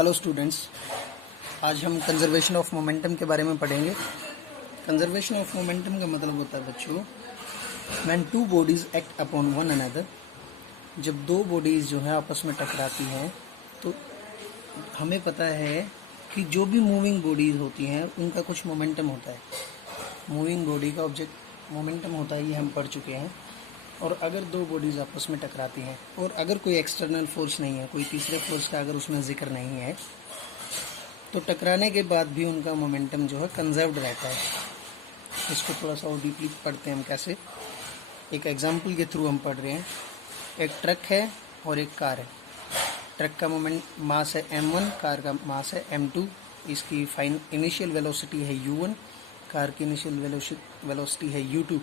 Hello students, आज हम conservation of momentum के बारे में पढ़ेंगे। कंजर्वेशन ऑफ मोमेंटम का मतलब होता है बच्चों, when two bodies act upon one another. जब दो बॉडीज जो है आपस में टकराती हैं तो हमें पता है कि जो भी मूविंग बॉडीज होती हैं उनका कुछ मोमेंटम होता है। मूविंग बॉडी का ऑब्जेक्ट मोमेंटम होता है, ये हम पढ़ चुके हैं। और अगर दो बॉडीज आपस में टकराती हैं और अगर कोई एक्सटर्नल फोर्स नहीं है, कोई तीसरे फोर्स का अगर उसमें जिक्र नहीं है, तो टकराने के बाद भी उनका मोमेंटम जो है कंजर्व्ड रहता है। इसको थोड़ा सा और डीपली पढ़ते हैं हम कैसे। एक एग्जांपल के थ्रू हम पढ़ रहे हैं। एक ट्रक है और एक कार है। ट्रक का मोमेंट मास है m1, कार का मास है m2। इसकी इनिशियल वेलोसिटी है u1, कार की इनिशियल वेलोसिटी है u2।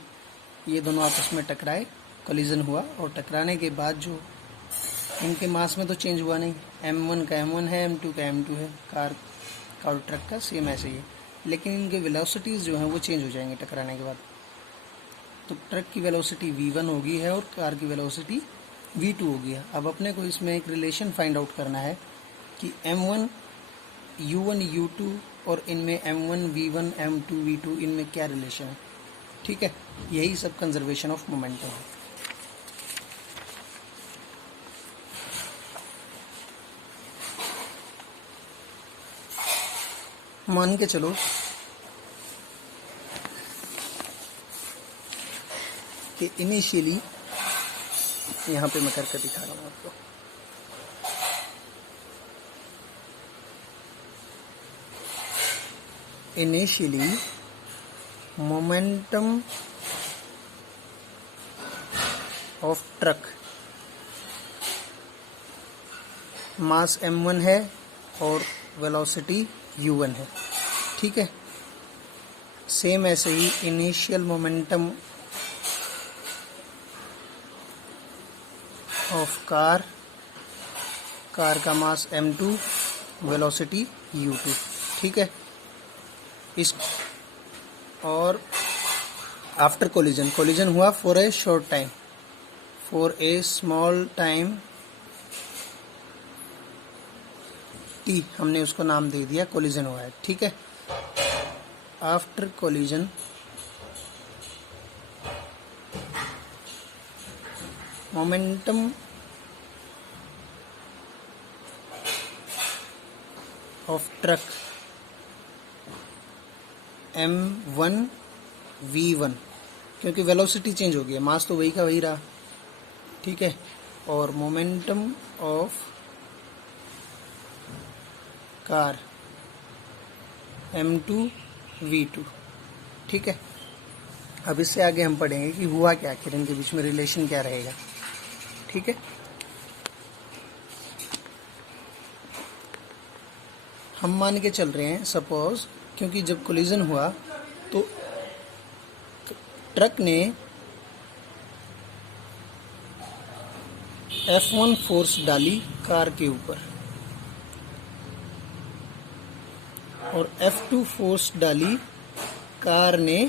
ये दोनों आपस में टकराए, कोलिजन हुआ, और टकराने के बाद जो इनके मास में तो चेंज हुआ नहीं, m1 का m1 है, m2 का m2 है, कार का और ट्रक का सेम ऐसे ही है, लेकिन इनके वेलोसिटीज़ जो हैं वो चेंज हो जाएंगे टकराने के बाद। तो ट्रक की वेलोसिटी v1 होगी है और कार की वेलोसिटी v2 होगी है। अब अपने को इसमें एक रिलेशन फाइंड आउट करना है कि m1 u1 u2 और इनमें m1 v1 m2 v2 इनमें क्या रिलेशन है। ठीक है, यही सब कंजर्वेशन ऑफ मोमेंटम है। मान के चलो कि इनिशियली, यहाँ पे मैं करके दिखा रहा हूँ आपको। Initially momentum of truck, mass m1 है और वेलोसिटी u1 है। ठीक है, सेम ऐसे ही initial momentum of car, car का मास m2, वेलोसिटी u2। ठीक है, इस और आफ्टर कोलिजन, कोलिजन हुआ for a short time, for a small time t, हमने उसको नाम दे दिया, कोलिजन हुआ है। ठीक है, after collision momentum of truck m1 v1, क्योंकि वेलोसिटी चेंज हो गई है, मास तो वही का वही रहा। ठीक है, और momentum of car m2 v2। ठीक है, अब इससे आगे हम पढ़ेंगे कि हुआ क्या, आखिर इनके बीच में रिलेशन क्या रहेगा। ठीक है, हम मान के चल रहे हैं सपोज, क्योंकि जब कोलिजन हुआ तो ट्रक ने F1 फोर्स डाली कार के ऊपर और F2 फोर्स डाली कार ने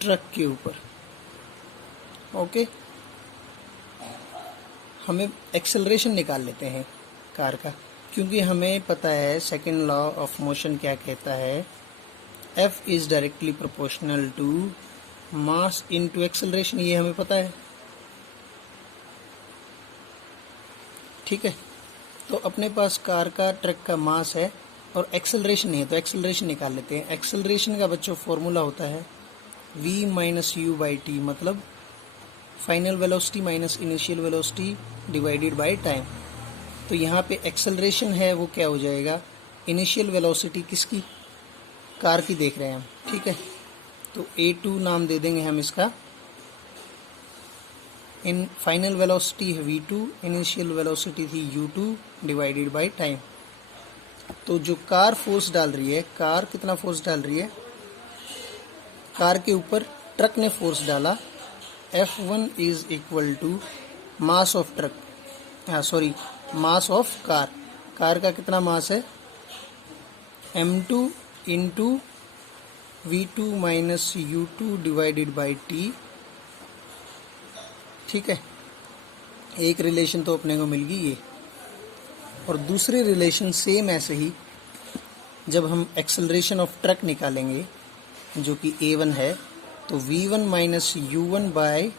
ट्रक के ऊपर। ओके, हमें एक्सेलरेशन निकाल लेते हैं कार का, क्योंकि हमें पता है सेकेंड लॉ ऑफ मोशन क्या कहता है, F is directly proportional to mass into acceleration, ये हमें पता है। ठीक है, तो अपने पास कार का, ट्रक का मास है और एक्सेलरेशन नहीं है, तो एक्सेलरेशन निकाल लेते हैं। एक्सेलरेशन का बच्चों फॉर्मूला होता है v minus u by t, मतलब final velocity minus initial velocity divided by time. तो यहाँ पे एक्सेलरेशन है वो क्या हो जाएगा, इनिशियल वेलोसिटी किसकी, कार की देख रहे हैं हम। ठीक है, तो a2 नाम दे देंगे हम इसका। इन फाइनल वेलोसिटी है v2, इनिशियल वेलोसिटी थी u2 डिवाइडेड बाय टाइम। तो जो कार फोर्स डाल रही है, कार कितना फोर्स डाल रही है, कार के ऊपर ट्रक ने फोर्स डाला, F1 is equal to mass of truck, sorry mass of car, car का कितना मास है m2 into v2 minus u2 divided by t। ठीक है, एक रिलेशन तो अपने को मिल गई ये। और दूसरी रिलेशन सेम ऐसे ही, जब हम एक्सेलरेशन ऑफ ट्रक निकालेंगे जो कि a1 है, तो v1 minus u1 by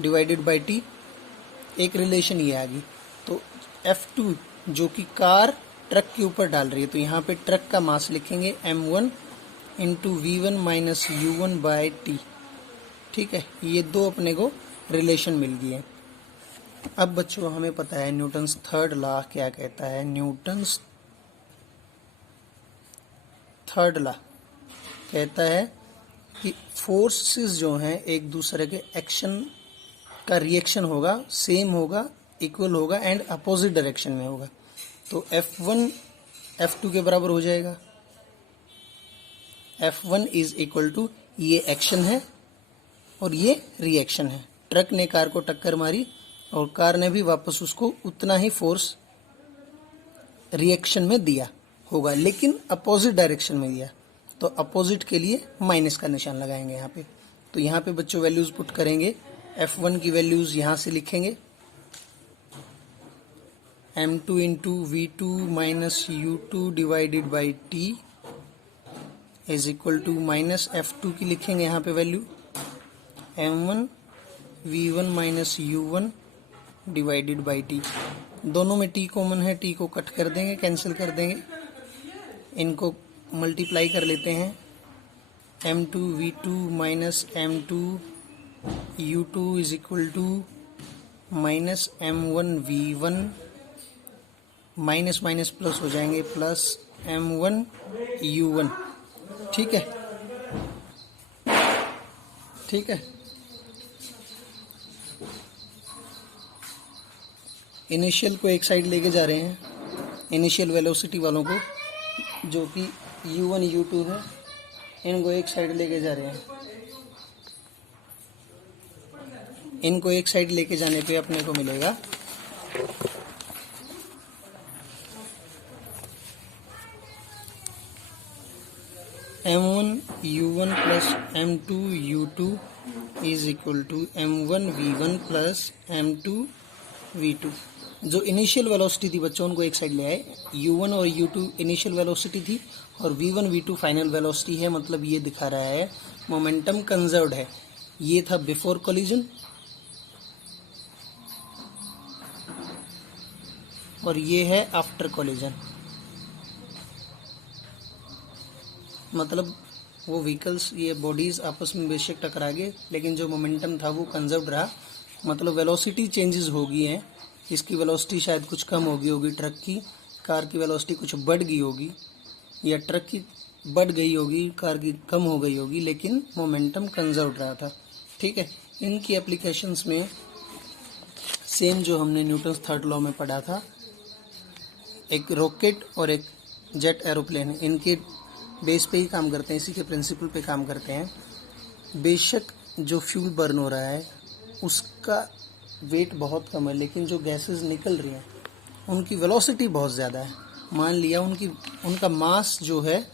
divided by t, एक रिलेशन ये आ गई। तो F2 जो कि कार ट्रक के ऊपर डाल रही है, तो यहाँ पे ट्रक का मास लिखेंगे m1 into v1 minus u1 bye T. ठीक है, ये दो अपने को रिलेशन मिल गई है। अब बच्चों हमें पता है न्यूटन्स थर्ड लॉ क्या कहता है। न्यूटन्स थर्ड लॉ कहता है कि फोर्सेस जो हैं एक दूसरे के एक्शन का रिएक्शन होगा, सेम होगा, इक्वल होगा एंड अपोजिट डायरेक्शन में होगा। तो F1 F2 के बराबर हो जाएगा। F1 इज इक्वल टू, ये एक्शन है और ये रिएक्शन है। ट्रक ने कार को टक्कर मारी और कार ने भी वापस उसको उतना ही फोर्स रिएक्शन में दिया होगा, लेकिन अपोजिट डायरेक्शन में दिया। तो अपोजिट के लिए माइनस का निशान लगाएंगे यहाँ पे। तो यहाँ पे बच्चों वैल्यूज पुट करेंगे। F1 की वैल्यूज यहाँ से लिखेंगे, m2 into v2 minus u2 divided by t is equal to minus F2 की लिखेंगे यहाँ पे value m1 v1 minus u1 divided by t। दोनों में t कॉमन है, t को कट कर देंगे, कैंसिल कर देंगे, इनको मल्टीप्लाई कर लेते हैं। m2 v2 minus m2 u2 is equal to minus m1 v1, minus minus plus हो जाएंगे, प्लस m1 u1। ठीक है, ठीक है। इनिशियल को एक साइड लेके जा रहे हैं, इनिशियल वेलोसिटी वालों को जो कि u1 u2 है, इनको एक साइड लेके जा रहे हैं। इनको एक साइड लेके जाने पे अपने को मिलेगा m1 u1 plus m2 u2 is equal to m1 v1 plus m2 v2। जो इनिशियल वेलोसिटी थी बच्चों उनको एक साइड ले आए। u1 और u2 इनिशियल वेलोसिटी थी और v1 v2 फाइनल वेलोसिटी है। मतलब ये दिखा रहा है मोमेंटम कंजर्व्ड है। ये था बिफोर कोलिजन और ये है आफ्टर कोलिजन। मतलब वो व्हीकल्स, ये बॉडीज आपस में बेशक टकरा गए, लेकिन जो मोमेंटम था वो कंजर्व्ड रहा। मतलब वेलोसिटी चेंजेस हो गई हैं। इसकी वेलोसिटी शायद कुछ कम हो गई होगी, ट्रक की, कार की वेलोसिटी कुछ बढ़ गई होगी, या ट्रक की बढ़ गई होगी, कार की कम हो गई होगी, लेकिन मोमेंटम कंजर्व्ड रहा था। ठीक है, इनकी एप्लीकेशंस में सेम जो हमने न्यूटन्स थर्ड लॉ में पढ़ा था, एक रॉकेट और एक जेट एरोप्लेन, इनके बेस पे ही काम करते हैं, इसी के प्रिंसिपल पे काम करते हैं। बेशक जो फ्यूल बर्न हो रहा है उसका वेट बहुत कम है, लेकिन जो गैसेस निकल रही हैं उनकी वेलोसिटी बहुत ज़्यादा है। मान लिया उनका मास जो है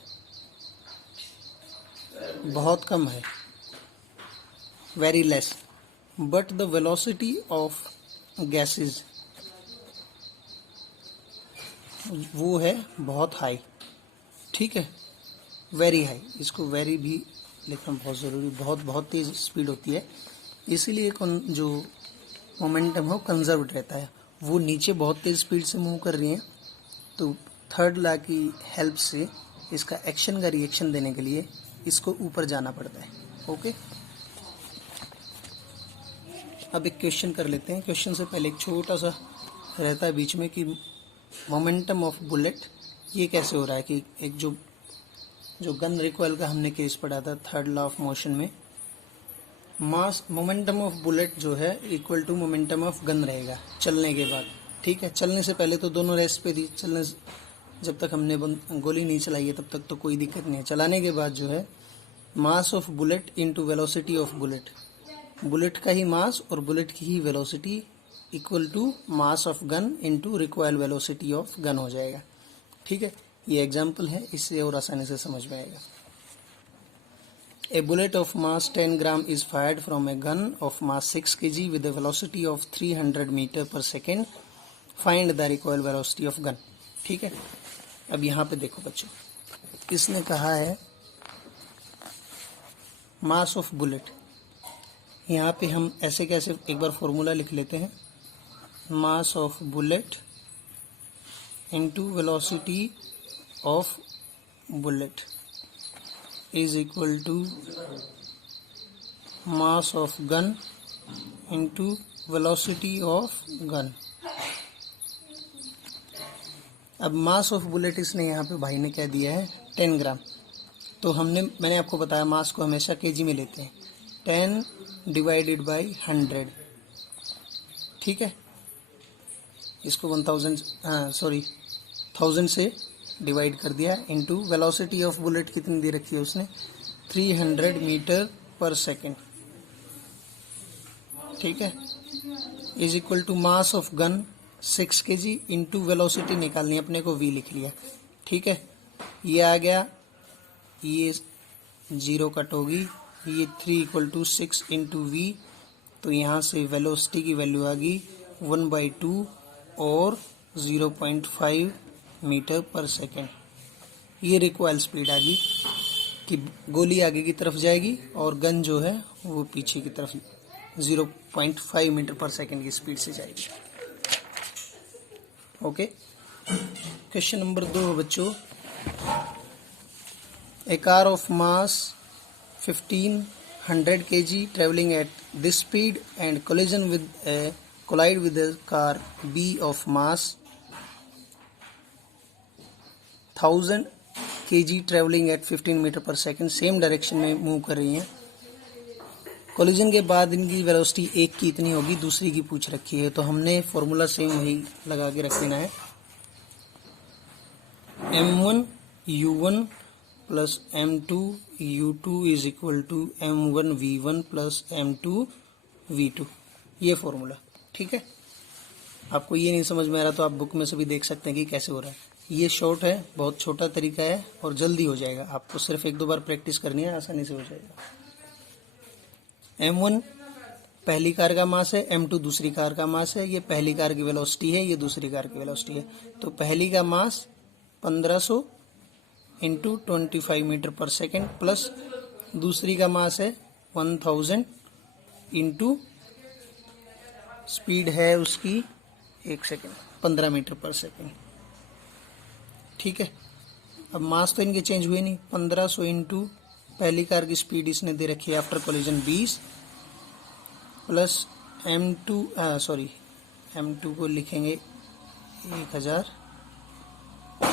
बहुत कम है, very less, but the velocity of gases वो है बहुत हाई। ठीक है, वेरी हाई। इसको वेरी भी लिखना बहुत ज़रूरी, बहुत तेज़ स्पीड होती है, इसीलिए जो मोमेंटम है वो कंजर्व्ड रहता है। वो नीचे बहुत तेज़ स्पीड से मूव कर रही हैं, तो थर्ड लॉ की हेल्प से इसका एक्शन का रिएक्शन देने के लिए इसको ऊपर जाना पड़ता है। ओके, अब एक क्वेश्चन कर लेते हैं। क्वेश्चन से पहले एक छोटा सा रहता है बीच में कि मोमेंटम ऑफ बुलेट ये कैसे हो रहा है। कि एक जो गन रिकॉइल का हमने केस पढ़ा था थर्ड लॉ ऑफ मोशन में, मास मोमेंटम ऑफ बुलेट जो है equal to momentum of gun रहेगा चलने के बाद। ठीक है, चलने से पहले तो दोनों रेस्ट पे थी, चलने जब तक हमने गोली नहीं चलाई है तब तक तो कोई दिक्कत नहीं है। चलाने के बाद जो है mass of bullet into velocity of bullet, bullet का ही मास और बुलेट की ही velocity equal to mass of gun into required velocity of gun हो जाएगा। ठीक है, ये एग्जाम्पल है, इससे और आसानी से समझ में आएगा। A bullet of mass 10 gram is fired from a gun of mass 6 kg with a velocity of 300 meter per second find the recoil velocity of gun. ठीक है, अब यहाँ पे देखो बच्चों, इसने कहा है मास ऑफ बुलेट। यहाँ पे हम ऐसे कैसे, एक बार फॉर्मूला लिख लेते हैं, mass of bullet into velocity of bullet is equal to mass of gun into velocity of gun. अब मास ऑफ बुलेट इसने यहाँ पे भाई ने क्या दिया है 10 ग्राम। तो मैंने आपको बताया मास को हमेशा केजी में लेते हैं, 10 डिवाइडेड बाई 100। ठीक है, इसको 1000 से डिवाइड कर दिया इनटू वेलोसिटी ऑफ बुलेट कितनी दे रखी है उसने 300 मीटर पर सेकेंड। ठीक है, is equal to mass of gun 6 kg into velocity निकालनी, अपने को v लिख लिया। ठीक है, ये आ गया, ये 0 कट होगी, ये 3 इक्वल टू 6 इंटू वी, तो यहाँ से वेलोसिटी की वैल्यू आ गई 1/2 और 0.5 मीटर पर सेकेंड। ये रिकॉइल स्पीड आ गई कि गोली आगे की तरफ जाएगी और गन जो है वो पीछे की तरफ 0.5 मीटर पर सेकेंड की स्पीड से जाएगी। ओके, क्वेश्चन नंबर 2 बच्चों, a car of mass 1500 kg traveling at this speed and collide with a car B of mass 1000 kg traveling at 15 metre पर सेकेंड, सेम डायरेक्शन में मूव कर रही हैं। कोलिजन के बाद इनकी वेलोसिटी एक की इतनी होगी, दूसरी की पूछ रखी है, तो हमने फॉर्मूला सेम वही लगा के रख देना है, m1 u1 plus m2 u2 is equal to m1 v1 plus m2 v2, ये फॉर्मूला। ठीक है, आपको ये नहीं समझ में आ रहा तो आप बुक में से भी देख सकते हैं कि कैसे हो रहा है। ये शॉर्ट है, बहुत छोटा तरीका है और जल्दी हो जाएगा, आपको सिर्फ 1-2 बार प्रैक्टिस करनी है, आसानी से हो जाएगा। m1 पहली कार का मास है, m2 दूसरी कार का मास है, ये पहली कार की वेलोसिटी है, ये दूसरी कार की वेलोसिटी है। तो पहली का मास 1500 इंटू 25 मीटर पर सेकेंड प्लस दूसरी का मास है 1000 इंटू स्पीड है उसकी 1 सेकेंड 15 मीटर पर सेकेंड। ठीक है, अब मास तो इनके चेंज हुए नहीं, 1500 इंटू पहली कार की स्पीड इसने दे रखी है आफ्टर कोलिजन 20 प्लस m2 को लिखेंगे 1000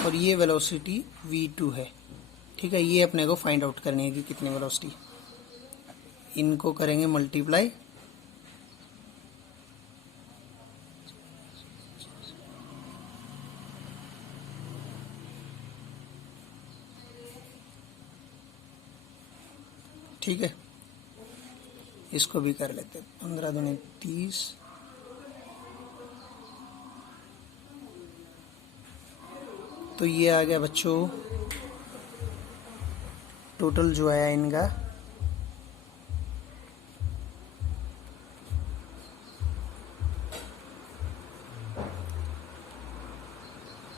और ये वेलोसिटी v2 है। ठीक है, ये अपने को फाइंड आउट करनी है कि कितनी वेलोसिटी, इनको करेंगे मल्टीप्लाई, ठीक है, इसको भी कर लेते हैं, 15 दूनी 30, तो ये आ गया बच्चों टोटल जो आया इनका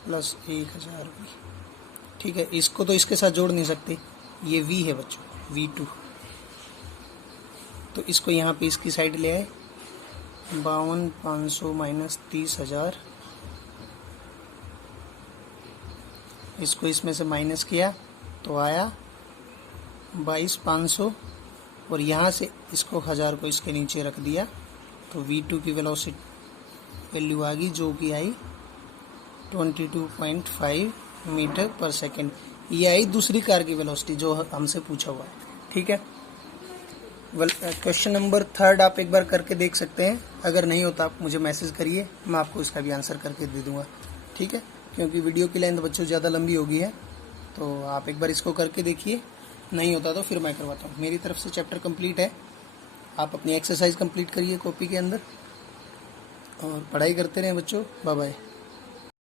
प्लस 1000 भी। ठीक है, इसको तो इसके साथ जोड़ नहीं सकते, ये v है बच्चों, v2, तो इसको यहाँ पे इसकी साइड ले आए, 52,500 माइनस 30,000, इसको इसमें से माइनस किया तो आया 22,500 और यहाँ से इसको 1000 को इसके नीचे रख दिया तो v2 की वेलोसिटी वैल्यू आ गई जो कि आई 22.5 मीटर पर सेकेंड। ये आई दूसरी कार की वेलोसिटी जो हमसे पूछा हुआ है। ठीक है, क्वेश्चन नंबर 3 आप एक बार करके देख सकते हैं, अगर नहीं होता आप मुझे मैसेज करिए, मैं आपको इसका भी आंसर करके दे दूंगा। ठीक है, क्योंकि वीडियो की लेंथ बच्चों ज़्यादा लंबी हो गई है, तो आप एक बार इसको करके देखिए, नहीं होता तो फिर मैं करवाता हूँ। मेरी तरफ से चैप्टर कंप्लीट है, आप अपनी एक्सरसाइज कंप्लीट करिए कॉपी के अंदर और पढ़ाई करते रहें बच्चों। Bye bye.